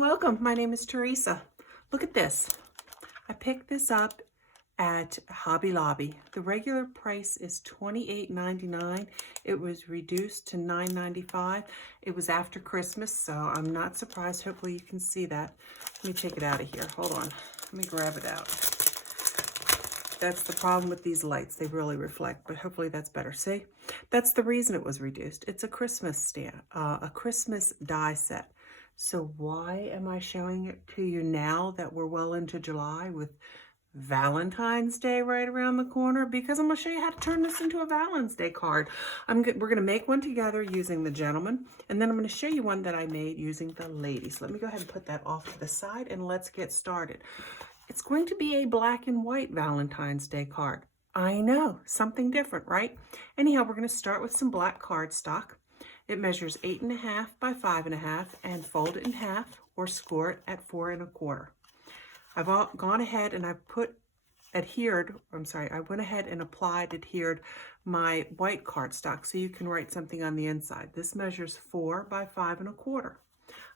welcome. My name is Teresa. Look at this. I picked this up at Hobby Lobby. The regular price is $28.99. It was reduced to $9.95. It was after Christmas, so I'm not surprised. Hopefully you can see that. Let me take it out of here. Hold on. Let me grab it out. That's the problem with these lights. They really reflect, but hopefully that's better. See? That's the reason it was reduced. It's a Christmas stamp, a Christmas die set. So why am I showing it to you now that we're well into July with Valentine's Day right around the corner? Because I'm going to show you how to turn this into a Valentine's Day card. We're going to make one together using the gentleman, and then I'm going to show you one that I made using the ladies. Let me go ahead and put that off to the side, and let's get started. It's going to be a black and white Valentine's Day card. I know, something different, right? Anyhow, we're going to start with some black cardstock. It measures 8.5 by 5.5 and fold it in half or score it at 4 1/4. I've gone ahead and I went ahead and adhered my white cardstock so you can write something on the inside. This measures 4 by 5 1/4.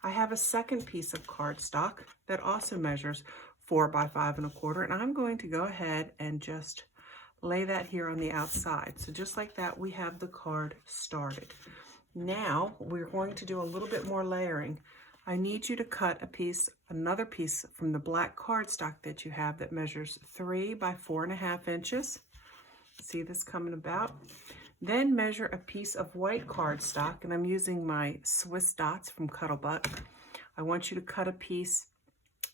I have a second piece of cardstock that also measures 4 by 5 1/4, and I'm going to go ahead and just lay that here on the outside. So just like that, we have the card started. Now we're going to do a little bit more layering. I need you to cut another piece from the black cardstock that you have that measures 3 by 4.5 inches. See this coming about? Then measure a piece of white cardstock, and I'm using my Swiss dots from Cuddlebutt. I want you to cut a piece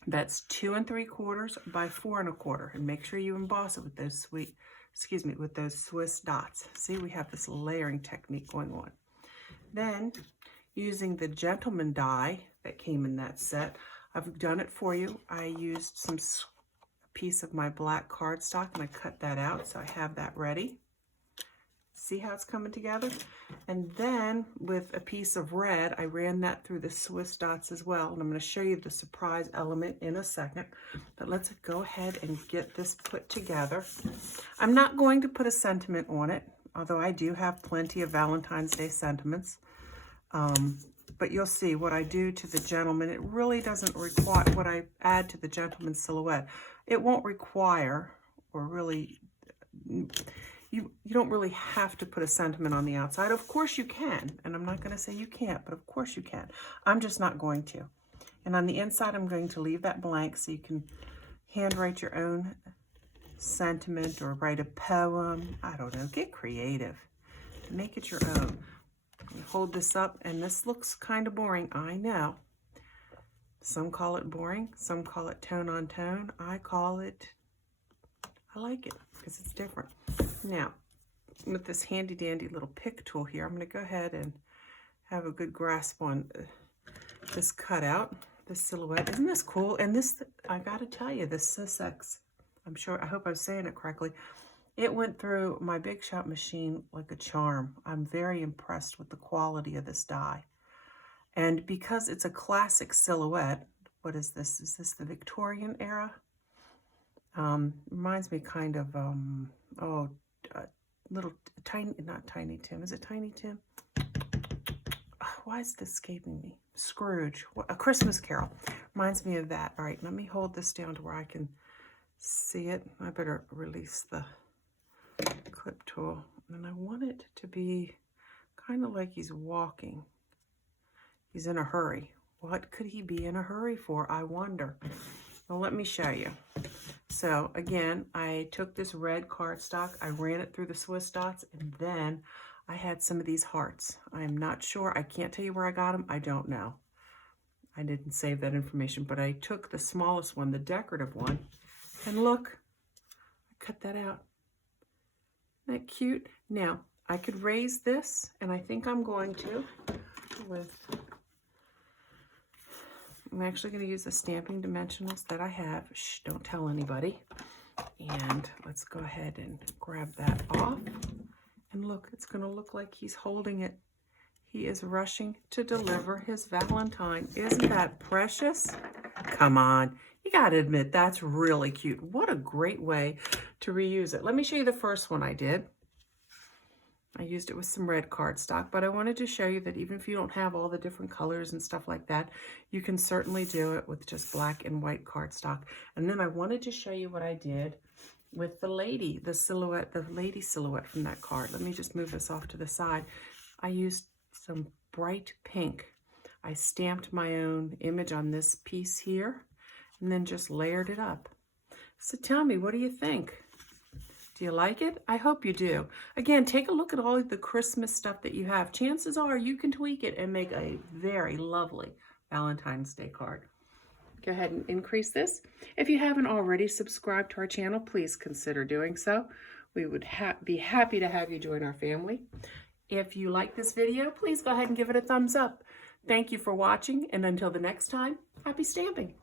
that's 2 3/4 by 4 1/4, and make sure you emboss it with those Swiss dots. See, we have this layering technique going on. Then, using the gentleman die that came in that set, I've done it for you. I used some piece of my black cardstock and I cut that out, so I have that ready. See how it's coming together? And then with a piece of red, I ran that through the Swiss dots as well. And I'm going to show you the surprise element in a second. But let's go ahead and get this put together. I'm not going to put a sentiment on it, although I do have plenty of Valentine's Day sentiments. But you'll see what I do to the gentleman. It really doesn't require, what I add to the gentleman's silhouette, it won't require, or really, you don't really have to put a sentiment on the outside. Of course you can, and I'm not going to say you can't, but of course you can. I'm just not going to. And on the inside, I'm going to leave that blank so you can handwrite your own sentiment or write a poem. I don't know, get creative. Make it your own. You hold this up, and this looks kind of boring, I know. Some call it boring, some call it tone on tone. I like it because it's different. Now, with this handy dandy little pick tool here, I'm going to go ahead and have a good grasp on this cutout, this silhouette. Isn't this cool? And this, I got to tell you, this Sizzix, I hope I'm saying it correctly. It went through my Big Shot machine like a charm. I'm very impressed with the quality of this die. And because it's a classic silhouette, what is this? Is this the Victorian era? Reminds me kind of, not Tiny Tim. Is it Tiny Tim? Why is this escaping me? Scrooge, A Christmas Carol. Reminds me of that. All right, let me hold this down to where I can see it. I better release the clip tool. And I want it to be kind of like he's walking. He's in a hurry. What could he be in a hurry for, I wonder? Well, let me show you. So again, I took this red cardstock, I ran it through the Swiss dots, and then I had some of these hearts. I'm not sure, I can't tell you where I got them, I don't know. I didn't save that information, but I took the smallest one, the decorative one, and look, I cut that out. Isn't that cute? Now, I could raise this, and I think I'm going to I'm actually going to use the stamping dimensionals that I have. Shh, don't tell anybody. And let's go ahead and grab that off. And look, it's going to look like he's holding it. He is rushing to deliver his Valentine. Isn't that precious? Come on. You got to admit, that's really cute. What a great way to reuse it. Let me show you the first one I did. I used it with some red cardstock, but I wanted to show you that even if you don't have all the different colors and stuff like that, you can certainly do it with just black and white cardstock. And then I wanted to show you what I did with the lady, the silhouette, the lady silhouette from that card. Let me just move this off to the side. I used some bright pink. I stamped my own image on this piece here and then just layered it up. So tell me, what do you think? Do you like it? I hope you do. Again, take a look at all the Christmas stuff that you have. Chances are you can tweak it and make a very lovely Valentine's Day card. Go ahead and increase this. If you haven't already subscribed to our channel, please consider doing so. We would be happy to have you join our family. If you like this video, please go ahead and give it a thumbs up. Thank you for watching, and until the next time, happy stamping.